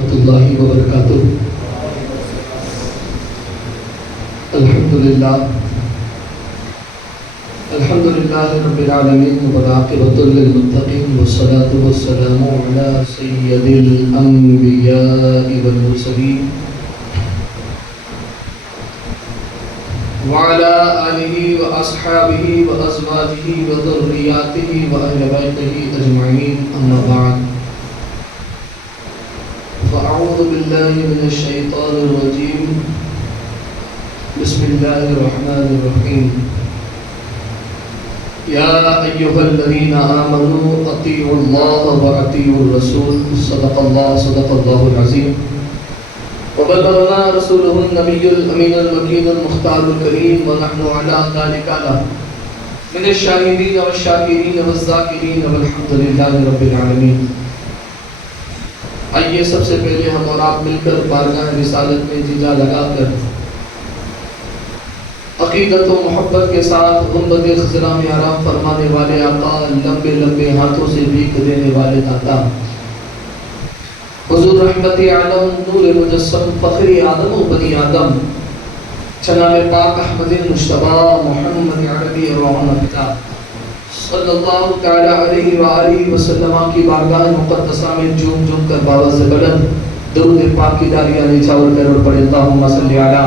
ورحمۃ اللہ وبرکاتہ۔ الحمد للہ رب العالمین والعاقبۃ للمتقین والصلاۃ والسلام علی سید الانبیاء والمرسلین وعلى آلہ واصحابہ وازواجہ وذریاتہ واہل بیتہ اجمعین، اما بعد فاعوذ باللہ من الشیطان الرجیم، بسم اللہ الرحمن الرحیم۔ یا ایھا الذین آمنوا اطیعوا اللہ واطیعوا الرسول، صدق اللہ العظیم۔ وبلغنا رسوله النبی الامین المکین المختار الکریم، ونحن علی ذلک من الشاہدین والشاکرین والذاکرین والحمد للہ رب العالمین۔ آئیے سب سے پہلے ہم اور آپ مل کر بارگاہ رسالت میں جی جا لگا کر عقیدت و محبت کے ساتھ گنبد خضرا میں آرام فرمانے والے آقا، لمبے لمبے ہاتھوں سے بھیک دینے والے داتا، حضور رحمت عالم، نور مجسم، فخر آدم و بنی آدم، جناب پاک احمد مجتبی محمد عربی روحان پتا صلی اللہ تعالی علیہ وآلہ وسلم کی بارگاہ مقدسہ میں جھوم جھوم کر باواز بلند درود پاک کی داریاں نچھاور کر اور پڑھے اللہم صلی علی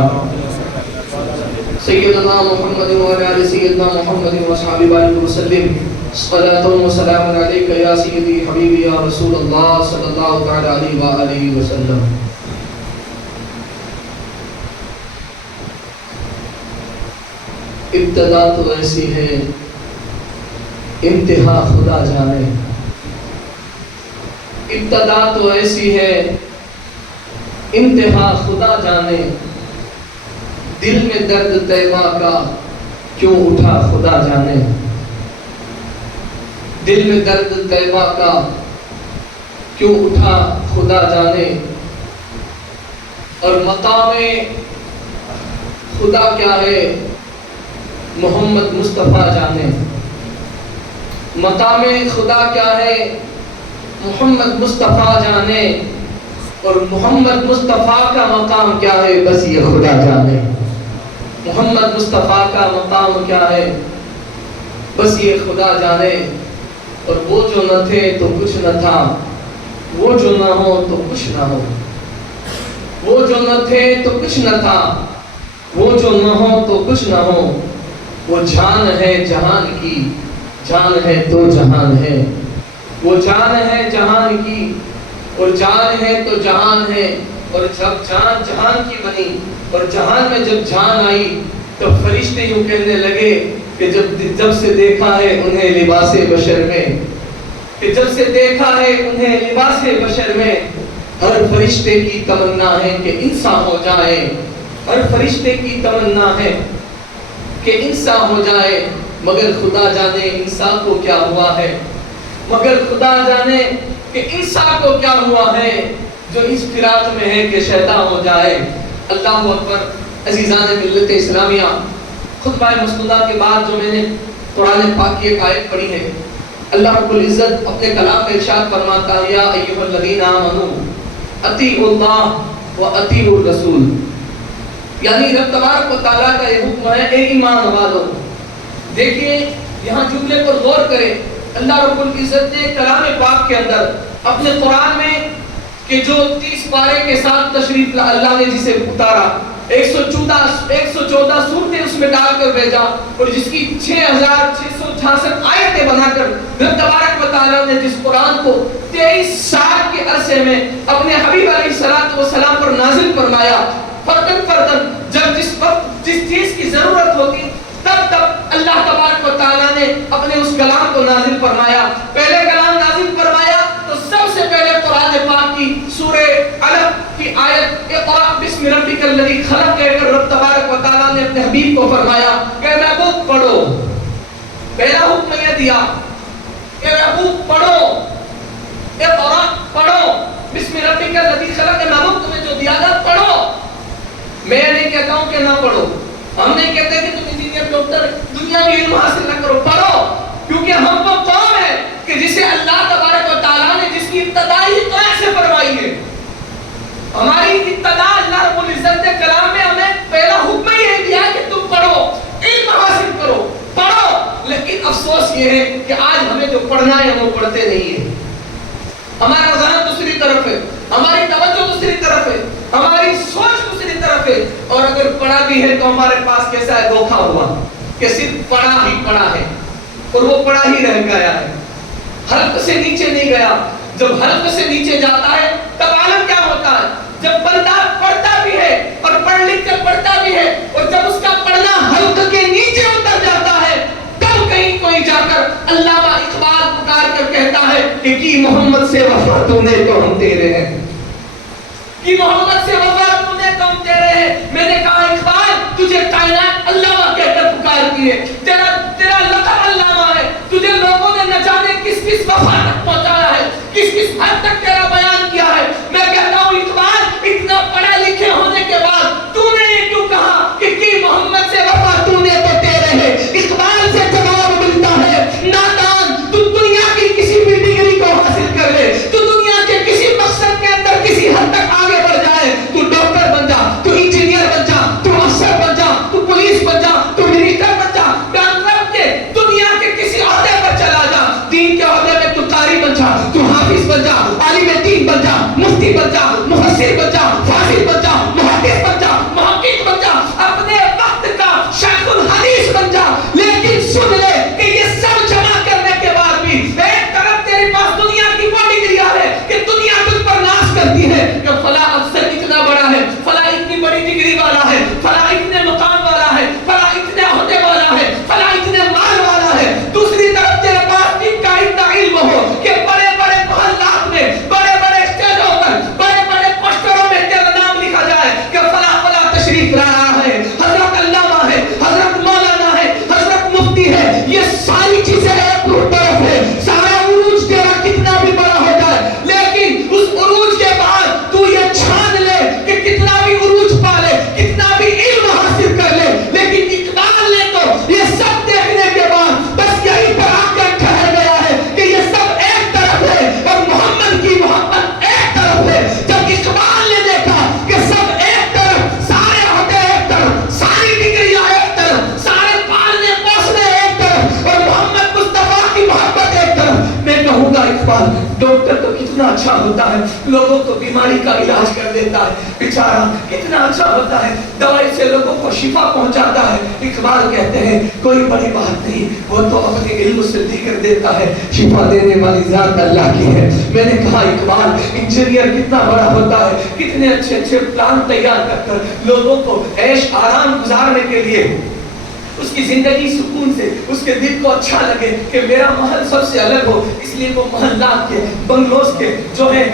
سیدنا محمد وعلی آل سیدنا محمد وصحبہ بارک وسلم، صلاۃ و سلام علیک یا سیدی حبیبی یا رسول اللہ صلی اللہ تعالی علیہ وآلہ وسلم۔ ابتدا تو ایسی ہے انتہا خدا جانے، ابتدا تو ایسی ہے انتہا خدا جانے، دل میں درد طیبہ کا کیوں اٹھا خدا جانے، دل میں درد طیبہ کا کیوں اٹھا خدا جانے، اور مقام خدا کیا ہے محمد مصطفیٰ جانے، مقام خدا کیا ہے محمد مصطفیٰ جانے، اور محمد مصطفیٰ کا مقام کیا ہے بس یہ خدا جانے، محمد مصطفیٰ کا مقام کیا ہے بس یہ خدا جانے۔ اور وہ جو نہ تھے تو کچھ نہ تھا، وہ جو نہ ہو تو کچھ نہ ہو، وہ جو نہ تھے تو کچھ نہ تھا، وہ جو نہ ہو تو کچھ نہ ہو، وہ جان ہے جہان کی، جان ہے تو جہان ہے، وہ جان ہے جہان کی اور جان ہے تو جہان ہے۔ اور جب جان جہان کی بنی اور جہان میں جب جان آئی تو فرشتے یوں کہنے لگے کہ جب سے دیکھا ہے انہیں لباس بشر میں، کہ جب سے دیکھا ہے انہیں لباس بشر میں، ہر فرشتے کی تمنا ہے کہ انسان ہو جائے، ہر فرشتے کی تمنا ہے کہ انسان ہو جائے، مگر خدا جانے انسان کو کیا ہوا ہے، مگر خدا جانے کہ انسان کو کیا ہوا ہے جو اس فراق میں ہے کہ شیطان ہو جائے۔ اللہ اکبر۔ عزیزان ملت اسلامیہ، خطبہ مسودہ کے بعد جو میں نے قرآن پاک کی ایک آیت پڑھی ہے، اللہ رب العزت اپنے کلام میں ارشاد فرماتا ہے یا ایھا الذین آمنوا اطیعوا اللہ واطیعوا الرسول، یعنی رب تبارک و تعالیٰ کا یہ حکم ہے اے ایمان والو۔ دیکھیں یہاں جملے پر غور کریں، اللہ رب العزت نے کلام پاک کے اندر اپنے قرآن میں کہ جو 30 پارے کے ساتھ تشریف اللہ نے جسے اتارا، 114 سورتیں اس میں ڈال کر بھیجا، اور جس کی 6666 آیتیں بنا کر رب تبارک و تعالیٰ نے جس قرآن کو 23 سال کے عرصے میں اپنے حبیب علیہ السلام پر نازل فرمایا، فردن فردن جب جس وقت جس چیز کی ضرورت ہوتی تب اللہ تبارک و تعالیٰ نے اپنے اس کلام کو نازل فرمایا۔ پہلے کلام نازل فرمایا تو سب سے پہلے قرآن پاک کی سورہ علق کی آیت اقرأ بسم ربک الذی خلق کہہ کر رب تبارک و تعالیٰ نے اپنے حبیب کو فرمایا کہ محبوب پڑھو، پہلا حکم یہ دیا کہ محبوب پڑھو، اقرأ پڑھو بسم ربک الذی خلق، محبوب تمہیں جو دیا تھا پڑھو۔ میں نہیں کہتا ہوں کہ نہ پڑھو، ہم نہیں کہتے کہ تم انجینئر ڈاکٹر دنیاوی علم حاصل نہ کرو، پڑھو، کیونکہ ہم وہ قوم ہے کہ جسے اللہ تبارک و تعالیٰ نے جس کی ابتدائی طرح سے فرمائی ہے، یہ ہے کہ آج ہمیں جو پڑھنا ہے وہ پڑھتے نہیں ہیں. ہمارا ذہن دوسری طرف ہے, ہماری توجہ دوسری طرف ہے, ہماری سوچ دوسری طرف ہے. اور اگر پڑھا بھی ہے تو ہمارے پاس کیسا ہے, دھوکا ہوا کہ صرف پڑھا ہی پڑھا ہے اور وہ پڑھا ہی رہ گیا ہے, حلق سے نیچے نہیں گیا. جب حلق سے نیچے جاتا ہے تب عالم کیا ہوتا ہے, جب بندہ پڑھتا بھی ہے اور پڑھ لکھ کر پڑھتا بھی ہے اور جب اس کا پڑھنا حلق کے نیچے اتر جاتا ہے تب کہیں کوئی جا کر علامہ اقبال پکار کر کہتا ہے کہ کی محمد سے وفا تو نے تو ہم تیرے ہیں, کی محمد سے وفا تو نے تو ہم تیرے ہیں. میں نے کہا اقبال تجھے کائنات علامہ کہہ کر پکارتی ہے, تیرا لقب علامہ ہے, تجھے لوگوں نے نہ جانے کس کس وفا تک پہنچایا ہے, کس کس حد تک تیرا بیان کیا ہے. میں کہتا ہوں اقبال اتنا پڑھے لکھے ہونے کے بعد تو نے یہ کیوں کہا کہ کی محمد سے وفا تو نے تو تیرے ہیں. اقبال سے جواب ملتا ہے, نادان تو دنیا کی کسی بھی ڈگری کو حاصل کر لے, تو دنیا کے کسی مقصد کے اندر کسی حد تک آگے بڑھ جائے, تو ڈاکٹر بن جا, تو انجینئر بن جا, تو افسر بن جا, تو پولیس بن جا, تو منسٹر بن جا, بینک کے دنیا کے کسی عہدے پر چلا جا, دین کے عہدے میں تو قاری بن جا, تو حافظ بن جا, عالم دین بن جا, مفتی بن جا, مفسر بن جا, فاضل بن جا, محدث بن جا, محقق بن جا, اپنے وقت کا شیخ الحدیث بن جا. لیکن سن لے کہ یہ سب جمع کرنے کے بعد بھی ایک طرف تیرے پاس دنیا کی وہ ڈگریاں ہے کہ دنیا تجھ پر ناز کرتی ہے کہ فلاں افسر اتنا بڑا ہے, فلاں اتنی بڑی ڈگری والا ہے, فلاں اتنے مقام والا ہے, فلاں اتنے عہدے والا ہے, فلاں اتنے مال والا ہے. دوسری طرف تیرے پاس ان کا اتنا علم ہو کہ بڑے بڑے محلات میں, بڑے بڑے اسٹیجوں پر, بڑے بڑے پوسٹروں میں تیرا نام لکھا جائے کہ فلاں فلاں تشریف لا رہا ہے, حضرت علامہ ہے, حضرت مولانا ہے, حضرت مفتی ہے. یہ ساری چیزیں ایک طرف ہے, سارا عروج تیرا کتنا بھی بڑا ہو جائے, لیکن اس عروج کے بعد تو یہ چھان لے کہ کتنا بھی عروج پا لے, کتنا بھی علم حاصل کر لے, لیکن اقبال نے تو یہ سب دیکھنے کے بعد بس یہیں پر آ کر ٹھہر گیا ہے کہ یہ سب ایک طرف ہے اور محمد کی محبت ایک طرف ہے. جب اقبال نے دیکھا کہ سب ایک طرف, سارے عہدے ایک طرف, ساری ڈگریاں ایک طرف, سارے پالنے پوسنے ایک طرف اور محمد مصطفیٰ کی محبت ایک طرف, میں کہوں گا اقبال ڈاکٹر تو کتنا اچھا ہوتا ہے, لوگوں کو بیماری کا علاج کر دیتا ہے, بیچارہ کتنا اچھا ہوتا ہے, دوائی سے لوگوں کو شفا پہنچاتا ہے. اقبال کہتے ہیں کوئی بڑی بات نہیں, وہ تو اپنے علم سے ذکر دیتا ہے, شفا دینے والی ذات اللہ کی ہے. میں نے کہا اقبال انجینئر کتنا بڑا ہوتا ہے, کتنے اچھے اچھے پلان تیار کر کر لوگوں کو عیش آرام گزارنے کے لیے, اس کی زندگی سکون سے, اس کے دل کو اچھا لگے کہ میرا محل سب سے الگ ہو, اس لیے وہ محلات کے, بنگلوز کے جو ہے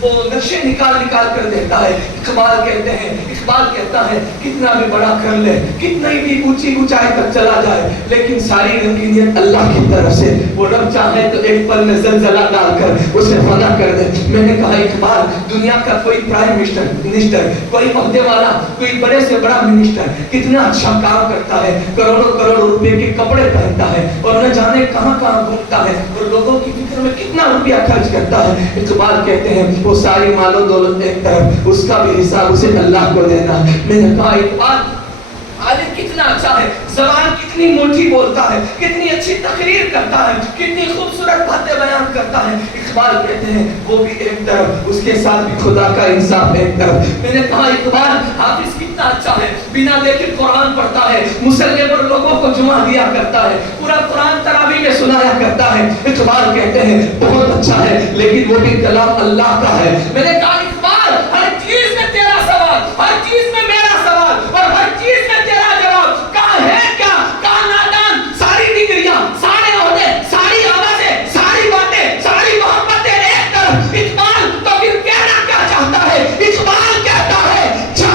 وہ نقشے نکال کر دیتا ہے. اقبال کہتے ہیں, اقبال کہتا ہے کتنا بھی بڑا کر لے, کتنا بھی اونچی اونچائی تک چلا جائے, لیکن ساری رنگینیت اللہ کی طرف سے, وہ رب چاہے تو ایک پل میں زلزلہ ڈال کر اسے فنا کر دے. میں نے کہا اقبال دنیا کا کوئی پرائم منسٹر, کوئی عہدے والا, کوئی بڑے سے بڑا منسٹر کتنا اچھا کام کرتا ہے, کروڑوں روپے کے کپڑے پہنتا ہے اور نہ جانے کہاں کہاں گھومتا ہے اور لوگوں کی فکر میں کتنا روپیہ خرچ کرتا ہے. اقبال کہتے ہیں وہ ساری مال و دولت ایک طرف, اس کا بھی حساب اسے اللہ کو دینا. میں نے کہا اقبال عالم کتنا اچھا ہے, زبان کتنی موٹی بولتا ہے, کتنی اچھی تقریر کرتا ہے, کتنی خوبصورت باتیں بیان کرتا ہے. اقبال کہتے ہیں وہ بھی ایک طرف, اس کے ساتھ بھی خدا کا انصاف ایک طرف. میں نے کہا اقبال حافظ کتنا اچھا ہے, بنا دیکھے قرآن پڑھتا ہے, مصلی پر لوگوں کو جمعہ دیا کرتا ہے, پورا قرآن تراویح میں سنایا کرتا ہے. اقبال کہتے ہیں بہت اچھا ہے, لیکن وہ بھی کلام اللہ کا ہے. میں نے کہا اقبال ہر چیز میں تیرا سوال, ہر چیز میں میرا سوال اور ہر چیز میں تیرا جواب, کہاں ہے کیا, کہاں نادان, ساری ڈگریاں, سارے عہدے, ساری آوازیں, ساری باتیں, ساری محبتیں ایک طرف. اقبال تو پھر کہنا کیا چاہتا ہے, اقبال کہتا ہے جا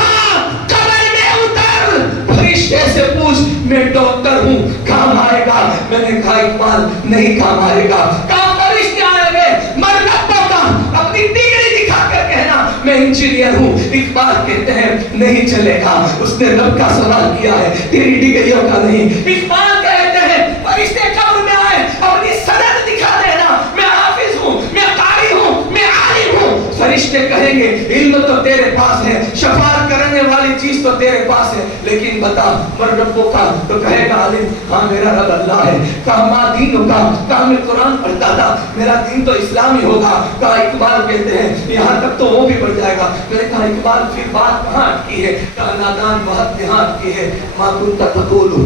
قبر میں اتر, فرشتے سے پوچھ میں ڈاکٹر ہوں کام آئے گا. میں نے کہا اقبال نہیں کام آئے گا, کام فرشتے آئیں گے, مرتبہ کا اپنی ڈگری دکھا کر کہنا میں انجینئر ہوں. اقبال کہتے ہیں نہیں چلے گا, اس نے رب کا سوال کیا ہے, تیری ڈگریوں کا نہیں. اقبال کہتے ہیں فرشتے قبر میں آئے, اپنی سند دکھا دینا, میں حافظ ہوں, میں قاری ہوں, میں عالم ہوں. فرشتے کہیں گے علم تو تیرے پاس ہے, شفاعت کرنے والی چیز تو تیرے پاس ہے, لیکن بتا من ربوں کا, تو کہے گا عالم ہاں میرا رب اللہ ہے. کہا ما دینوں کا, کہا میں قرآن پڑھتا تھا, میرا دین تو اسلامی ہوگا. کہا اقبال کہتے ہیں یہاں تک تو وہ بھی بڑھ جائے گا. میں نے کہا اقبال پھر بات کہاں کی ہے؟ کہا نادان بہت دیہات کی ہے. ما کنت تقول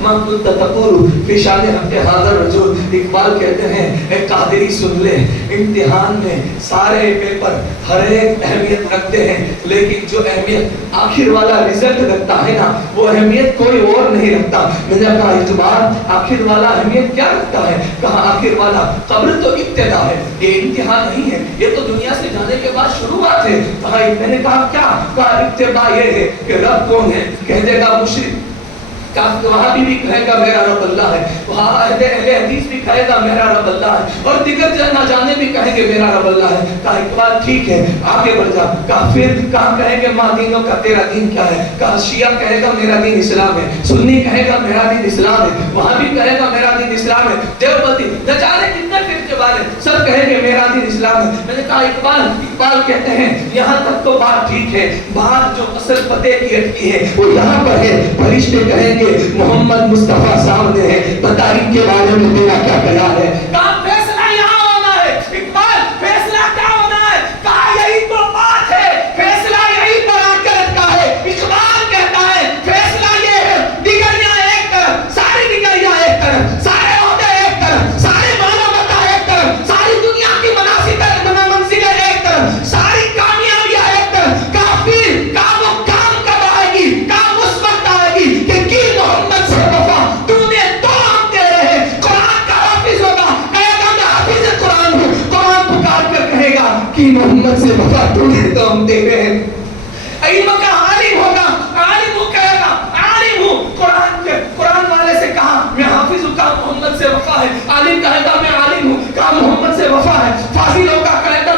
ما کنت تقول فی شان حق حاضر رجل. اقبال کہتے ہیں اے قادری سن لے, امتحان میں سارے پیپر ہر ایک اہمیت رکھتے ہیں, لیکن جو اہمیت آخر والا رزلٹ رکھتا ہے نا وہ اہمیت کوئی اور نہیں رکھتا. میں نے کہا اقبال آخر والا اہمیت کیا رکھتا ہے؟ کہا آخر والا قبر تو ابتدا ہے, یہ امتحان نہیں ہے, یہ تو دنیا سے جانے کے بعد شروعات ہے. کہا میں نے کہا کیا؟ کہا ابتدا یہ ہے کہ رب کون ہے, کہہ دے گا مشرک, وہاں بھی کہے گا میرا رب اللہ ہے, وہاں اہل حدیث بھی کہے گا میرا رب اللہ ہے, اور دیگر نہ جانے بھی کہیں گے میرا رب اللہ ہے. کہا اقبال ٹھیک ہے آگے بڑھ جا. کہا پھر کہاں کہیں گے ماں دینوں کا تیرا دین کیا ہے؟ کہا شیعہ کہے گا میرا دین اسلام ہے, سنی کہے گا میرا دین اسلام ہے, وہاں بھی کہے گا میرا دین اسلام ہے, دیوبندی نہ جانے کتنے فرقے والے سب کہیں گے میرا دین اسلام ہے. میں نے کہا اقبال کہتے ہیں یہاں تک تو بات ٹھیک ہے, بات جو اصل پتے کی اٹکی ہے وہ یہاں پر ہے. فرشتے کہیں گے محمد مصطفیٰ سامنے ہے, بتا ان کے بارے میں تیرا کیا خیال ہے؟ کہا فیصلہ یہاں ہونا ہے. اقبال فیصلہ کیا ہونا ہے؟ کہا یہی تو بات ہے, فیصلہ یہی پر آ کر رکھا ہے. اقبال کہتا ہے فیصلہ یہ ہے ڈگریاں ایک طرف, ساری ڈگریاں ایک طرف, سارے عہدے ایک طرف, سارے معلومات ایک طرف, ساری دنیا کی منازلیں ایک طرف, ساری کامیابیاں ایک طرف. کہا پھر کہا وہ کام کب آئے گی؟ کہا اس وقت آئے گی کہ محمد سے وفا تو نے تو ہم دے رہے ہیں. قرآن کا حافظ ہوگا, کہے گا میں حافظ قرآن ہوں. قرآن پکار کر کہے گا کہ محمد سے وفا تو نے تو ہم دے رہے ہیں. علم کا عالم ہوگا, عالم ہوں کہے گا عالم ہوں. قرآن والے سے کہا میں حافظ ہوں, کہا محمد سے وفا ہے. عالم کہے گا میں عالم ہوں, کہا محمد سے وفا ہے. فاضل ہوگا کہے گا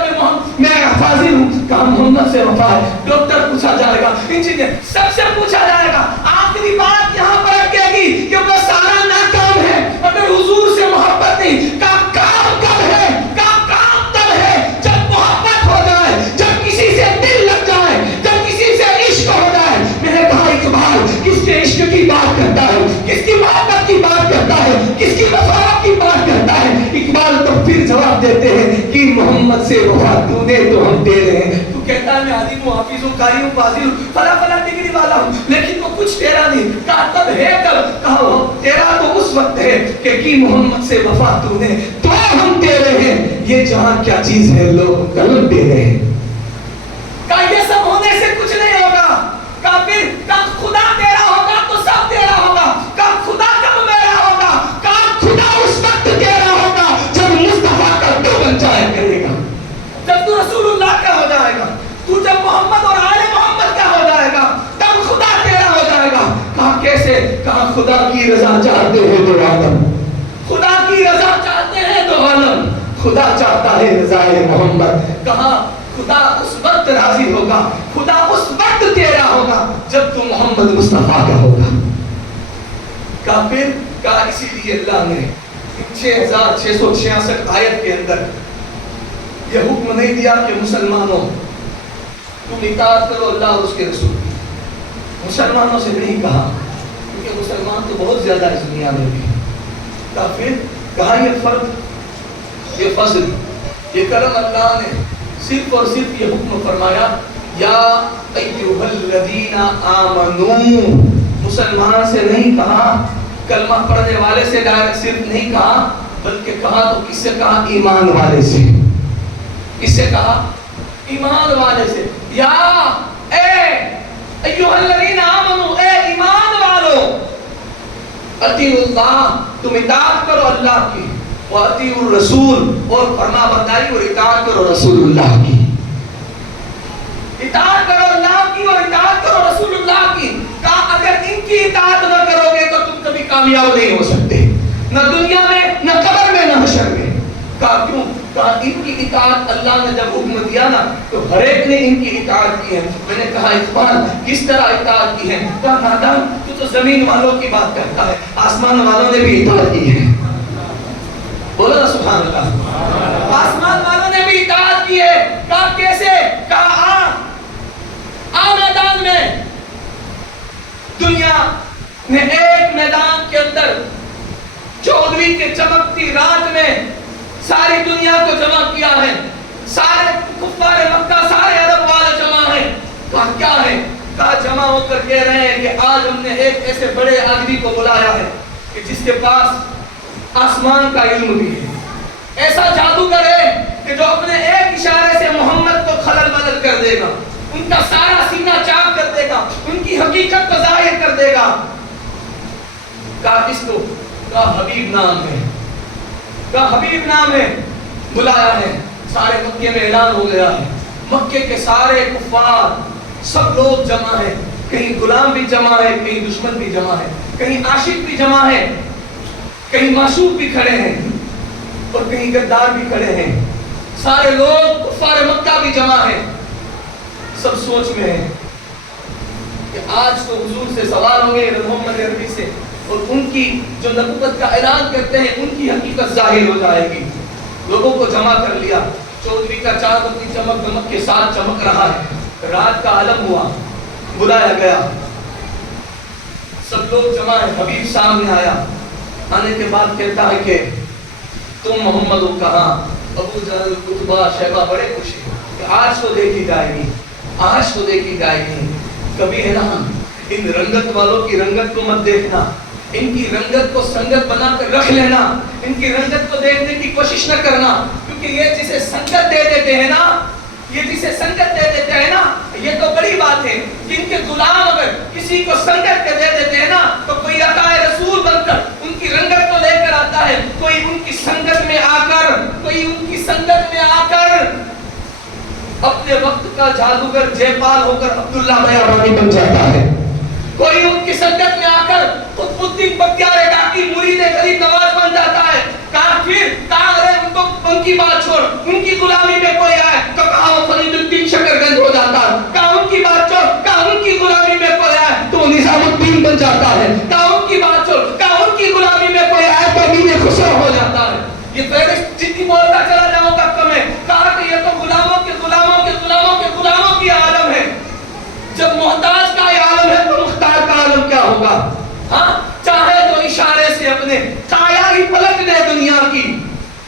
میں فاضل ہوں, کہا محمد سے وفا ہے. ڈاکٹر پوچھا جائے گا, انجینئر, سب سے پوچھا جائے گا. آخری بات یہاں پر رکھے گی کہ وہ سارا ناکام ہے اگر حضور سے محبت نہیں. کا کام کب ہے؟ کا کام تب ہے جب محبت ہو جائے, جب کسی سے دل لگ جائے, جب کسی سے عشق ہو جائے. میں نے کہا اقبال کس کے عشق کی بات کرتا ہے, کس کی محبت کی بات کرتا ہے, کس کی وفا کی بات کرتا ہے؟ اقبال تو پھر جواب دیتے ہیں کہ محمد سے وفا تو نے تو ہم دے رہے ہیں. تو کہتا ہے میں عالم ہوں, حافظ ہوں, قاری ہوں, فاضل ہوں, فلاں ڈگری والا ہوں, لیکن وہ کچھ تیرا نہیں. کہا تب ہے کب؟ کہا تیرا تو اس وقت ہے کہ محمد سے وفا تو نے تو ہم دے رہے ہیں. یہ جہاں کیا چیز ہے لوگ قلم دے رہے ہیں. کہا یہ سب ہونے سے کچھ نہیں ہوگا. کہا پھر کہا خدا تیرا ہوگا تو سب تیرا ہوگا. کہا خدا کب میرا ہوگا؟ کہا خدا اس وقت تیرا ہوگا جب مصطفیٰ کا تو بن جائے کرے گا, جب تو رسول اللہ کا ہو جائے گا, تو جب محمد اور آل محمد کا ہو جائے گا تب خدا تیرا ہو جائے گا. کہا کیسے؟ کہا خدا کی رضا چاہتے ہیں تو عالم, خدا کی رضا چاہتے ہیں تو عالم, خدا چاہتا ہے رضا محمد. کہا خدا اس وقت راضی ہوگا, خدا اس وقت تیرا ہوگا جب تو محمد مصطفیٰ کا ہوگا. کہا پھر کہا اسی لیے اللہ نے 6666 آیت کے اندر یہ حکم نہیں دیا کہ مسلمانوں تم اطاعت کرو اللہ اور اس کے رسول کی. مسلمانوں سے نہیں کہا, کیونکہ مسلمان تو بہت زیادہ اس دنیا میں بھی. کہا پھر کہا یہ فرض, یہ فضل, یہ کرم اللہ نے صرف اور صرف یہ حکم فرمایا یا ایھا الذین آمنو. مسلمان سے نہیں کہا, کلمہ پڑھنے والے سے ڈائریکٹ صرف نہیں کہا, بلکہ کہا تو کس سے کہا؟ ایمان والے سے. کس سے کہا؟ ایمان والے سے. یا اے ایھا الذین آمنو, اے ایمان والو, اطیعوا اللہ, تم اطاعت کرو اللہ کی, واطیعوا الرسول, اور فرما برداری اور اطاعت کرو رسول اللہ کی. اطاعت کرو اللہ کی اور اطاعت کرو رسول اللہ کی. کہا اگر ان کی اطاعت نہ کرو گے تو تم کبھی کامیاب نہیں ہو سکتے, نہ دنیا میں, نہ قبر میں, نہ حشر میں. کہا کیوں؟ کہا ان کی اطاعت اللہ نے جب حکم دیا نا تو ہر ایک نے ان کی اطاعت کی ہے. میں نے کہا اقبال کس طرح اطاعت کی ہے؟ کہا نادان تو زمین والوں کی بات کرتا ہے, آسمان والوں نے بھی اطاعت کی ہے. بولو نا سبحان اللہ. آسمان والوں نے بھی اطاعت کی ہے, کہا کیسے؟ کہا آ میدان میں. دنیا نے ایک میدان کے اندر 14ویں کے چمکتی رات میں ساری دنیا کو جمع کیا ہے. سارے کفار مکہ، سارے عرب والے جمع ہیں. کہا کیا ہے؟ کہا جمع ہو کر کہہ رہے ہیں کہ آج ہم نے ایک ایسے بڑے آدمی کو بلایا ہے کہ جس کے پاس آسمان کا علم بھی ہے. ایسا جادوگر ہے کہ جو اپنے ایک اشارے سے محمد کو خلل بلل کر دے گا، ان کا سارا سینہ چاک کر دے گا، ان کی حقیقت کو ظاہر کر دے گا. کہا کس کو؟ کہا حبیب نام ہے. کہا حبیب نام ہے. بلایا ہے. سارے مکے میں اعلان ہو گیا ہے. مکے کے سارے کفار سب لوگ جمع ہیں. کہیں غلام بھی جمع ہے، کہیں دشمن بھی جمع ہے، کہیں عاشق بھی جمع ہے، کہیں معشوق بھی کھڑے ہیں اور کہیں غدار بھی کھڑے ہیں. سارے لوگ کفار مکہ بھی جمع ہیں. سب سوچ میں ہیں کہ آج تو حضور سے سوال ہوں گے محمد عربی سے، اور ان کی جو نبوت کا اعلان کرتے ہیں ان کی حقیقت ظاہر ہو جائے گی. لوگوں کو جمع کر لیا. 14ویں کا چاند اپنی چمک دمک کے ساتھ چمک رہا ہے. رات کا عالم ہوا. بلایا گیا. سب لوگ جمع ہیں. حبیب سامنے آیا. آنے کے بعد کہتا ہے کہ تم محمد ہو کہاں؟ ابو جہل، عتبہ، شیبہ بڑے خوش ہیں کہ آج کو دیکھی جائے گی، آج کو دیکھی جائے گی. کبھی ہے نا ان رنگت والوں کی رنگت کو مت دیکھنا، ان کی رنگت کو سنگت بنا کر رکھ لینا. ان کی رنگت کو دیکھنے کی کوشش نہ کرنا، کیونکہ یہ جسے سنگت دے دیتے ہیں نا، یہ جسے سنگت دے دیتے ہیں نا، یہ تو بڑی بات ہے. جن کے غلام اگر کسی کو سنگت کے دے دیتے ہیں نا تو کوئی عطا رسول بن کر ان کی رنگت کو لے کر آتا ہے. کوئی ان کی سنگت میں آ کر، کوئی ان کی سنگت میں آ کر اپنے وقت کا جادوگر جے پال ہو کر عبداللہ بیابانی بن جاتا ہے. کوئی ان کی سنگت میں آ کر قطب الدین بختیار کاکی مرید غریب نواز بن جاتا ہے. کہا پھر کہا ارے ان کی بات چھوڑ، ان کی غلامی میں کوئی آئے تو کہا وہ فرید الدین شکرگنج ہو جاتا ہے. کہا ان کی بات چھوڑ، کہا ان کی غلامی میں کوئی آئے تو نظام الدین بن جاتا ہے. کہا ان کی بات چھوڑ، کہا ان کی غلامی میں کوئی آئے تو امین خسرو ہو جاتا ہے. یہ فہرست جتنی بولتا چلا جاؤں گا کم ہے. کہا کہ یہ تو غلاموں کے غلاموں کے غلاموں کے غلاموں کی عالم ہے. جب محتاج کا یہ عالم ہے تو مختار کا عالم کیا ہوگا؟ ہاں، چاہے تو اشارے سے اپنے کایا ہی پلٹ دے دنیا کی،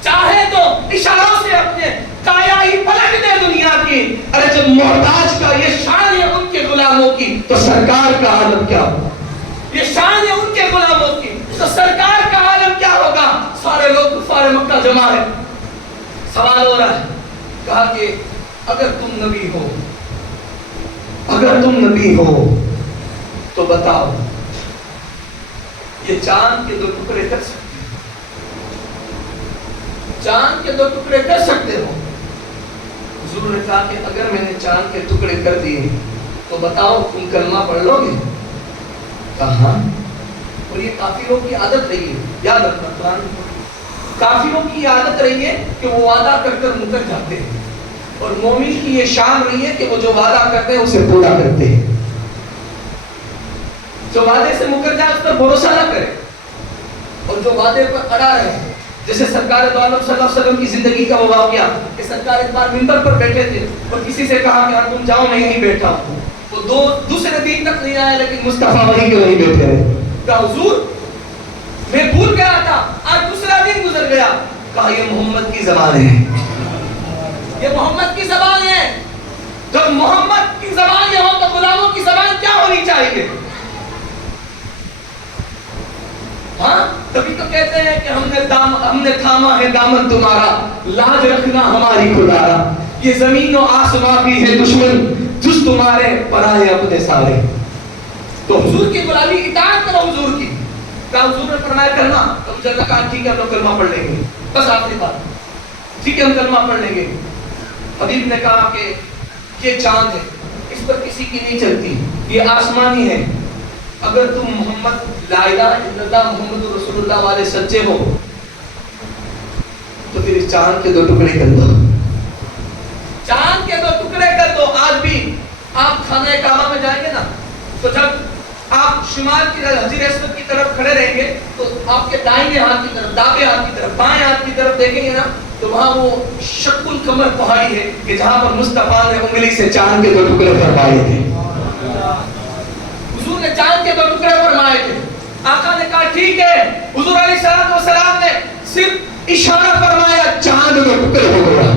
چاہے تو اشاروں سے اپنے کایا ہی پلٹ دے دنیا کی. ارے جب محتاج کا یہ شان ہے ان کے غلاموں کی تو سرکار کا عالم کیا ہوگا؟ یہ شان ہے ان کے غلاموں کی تو سرکار کا عالم کیا ہوگا؟ سارے لوگ کفار مکہ جمع ہے. سوال ہو رہا ہے. کہا کہ اگر تم نبی ہو، اگر تم نبی ہو تو بتاؤ یہ چاند کے 2 ٹکڑے کر سکتے ہو؟ چاند کے 2 ٹکڑے کر سکتے ہو؟ حضور نے کہا کہ اگر میں نے چاند کے ٹکڑے کر دیے تو بتاؤ تم کلمہ پڑھ لو گے؟ کہا. اور یہ کافروں کی عادت رہی ہے، یاد رکھنا قرآن کافروں کی عادت رہی ہے کہ وہ وعدہ کر کر مکر جاتے ہیں، اور مومن کی یہ شان رہی ہے کہ وہ جو وعدہ کرتے ہیں اسے پورا کرتے ہیں. جو وعدے سے مکر جائے اس پر بھروسہ نہ کرے، اور جو وعدے پر اڑا رہے. جیسے سرکار دو عالم صلی اللہ علیہ وسلم کی زندگی کا وہ واقعہ کہ سرکار ایک بار منبر پر بیٹھے تھے اور کسی سے کہا کہ تم جاؤ میں یہیں بیٹھا ہوں. وہ دوسرے دن تک نہیں آیا لیکن مصطفیٰ وہیں کے وہیں بیٹھے رہے. کہا حضور میں بھول گیا تھا، آج دوسرا دن گزر گیا. کہا یہ محمد کی زبان ہے، یہ محمد کی زبان ہے. جب محمد کی زبان یہ ہو تو غلاموں کی زبان کیا ہونی چاہیے؟ ہاں، تبھی تو کہتے ہیں کہ ہم نے تھاما ہے دامن تمہارا، لاج رکھنا ہماری خدارا. یہ زمین و آسمان بھی ہے دشمن، جس تمہارے پرائے اپنے سارے. تو حضور کی غلامی اطاعت کرو حضور کی. کہا حضور نے فرمایا کرنا. تو مجھے کہا ٹھیک ہے ہم لوگ کلمہ پڑھ لیں گے. بس آخری بات، ٹھیک ہے ہم کلمہ پڑھ لیں گے. حبیب نے کہا کہ یہ چاند ہے، اس پر کسی کی نہیں چلتی، یہ آسمانی ہے. اگر تم محمد لا الہ الا اللہ محمد رسول اللہ والے سچے ہو تو پھر اس چاند کے 2 ٹکڑے کر دو. چاند کے 2 ٹکڑے کر دو. آج بھی آپ خانہ کعبہ میں جائیں گے نا تو جب آپ شمال کی طرف حجر اسود کی طرف کھڑے رہیں گے تو آپ کے دائیں ہاتھ کی طرف، دابے ہاتھ کی طرف، بائیں ہاتھ کی طرف دیکھیں گے نا تو وہاں وہ شق القمر پہاڑی ہے کہ جہاں پر مصطفیٰ نے انگلی سے چاند کے 2 ٹکڑے فرمائے تھے. حضور نے چاند کے 2 ٹکڑے فرمائے تھے. آقا نے کہا ٹھیک ہے. حضور علیہ السلام نے صرف اشارہ فرمایا, چاند 2 ٹکڑے ہو گیا.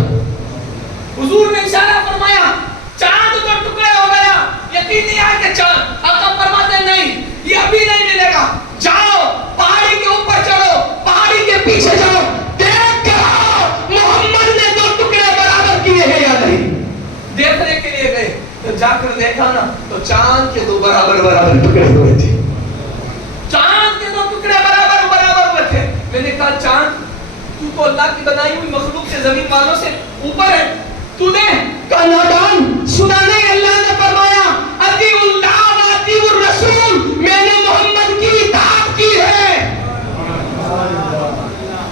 حضور نے اشارہ فرمایا, چاند 2 ٹکڑے ہو گیا. یقین نہیں آئے کہ چاند. آقا فرماتے نہیں, یہ ابھی نہیں ملے گا. جاؤ پہاڑی کے اوپر چڑھو, پہاڑی کے پیچھے جاؤ, دیکھ کر آؤ محمد نے 2 ٹکڑے برابر کیے ہیں یا نہیں. دیکھنے کے لیے گئے تو جا کر دیکھا نا تو چاند کے 2 برابر ٹکڑے ہوئے تھے. چاند کے 2 ٹکڑے برابر ہوئے تھے. میں نے کہا چاند تو اللہ کی بنائی ہوئی مخلوق سے, زمین والوں سے اوپر ہے, تو نے کہا نادان سنا نہیں. اللہ نے فرمایا اطیعوا اللہ و اطیعوا الرسول, میں نے محمد کی اطاعت کی ہے.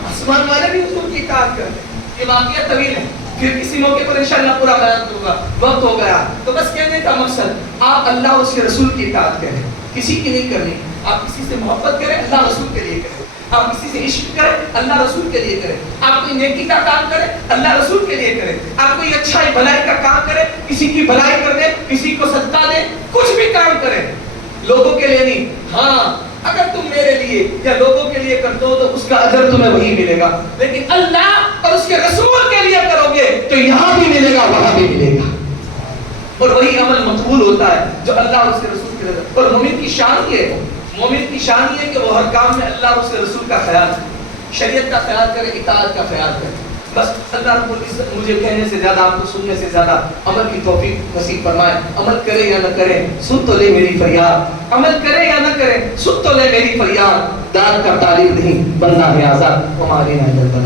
آسمان والے بھی حضور کی اطاعت کرتے. یہ واقعہ طویل ہے, پھر کسی موقع پر انشاءاللہ پورا بیان کروں گا, وقت ہو گیا. تو بس کہنے کا مقصد, آپ اللہ اور اس کے رسول کی اطاعت کریں, کسی کی نہیں کرنی. آپ کسی سے محبت کریں, اللہ رسول کے لیے کریں. آپ کسی سے عشق کریں, اللہ رسول کے لیے کریں. آپ کوئی نیکی کا کام کریں, اللہ رسول کے لیے کریں. آپ کوئی اچھائی بھلائی کا کام کریں, کسی کی بھلائی کر دیں, کسی کو صدقہ دیں, کچھ بھی کام کریں, لوگوں کے لیے نہیں. ہاں اگر تم میرے لیے یا لوگوں کے لیے کرتے ہو تو اس کا اجر تمہیں وہی ملے گا, لیکن اللہ اور اس کے رسول کے لیے کرو گے تو یہاں بھی ملے گا, وہاں بھی ملے گا, اور وہی عمل مقبول ہوتا ہے جو اللہ اور اس کے رسول کے لیے. اور مومن کی شان یہ ہے, مومن کی شان یہ ہے کہ وہ ہر کام میں اللہ اور اس کے رسول کا خیال کرے, شریعت کا خیال کرے, اطاعت کا خیال کرے. بس اللہ رب العزت مجھے کہنے سے زیادہ, آپ کو سننے سے زیادہ عمل کی توفیق نصیب فرمائے. عمل کرے یا نہ کرے, سن تو لے میری فریاد. عمل کرے یا نہ کرے, سن تو لے میری فریاد. داد کا طالب نہیں, بندہ ہے آزاد. ہماری نہ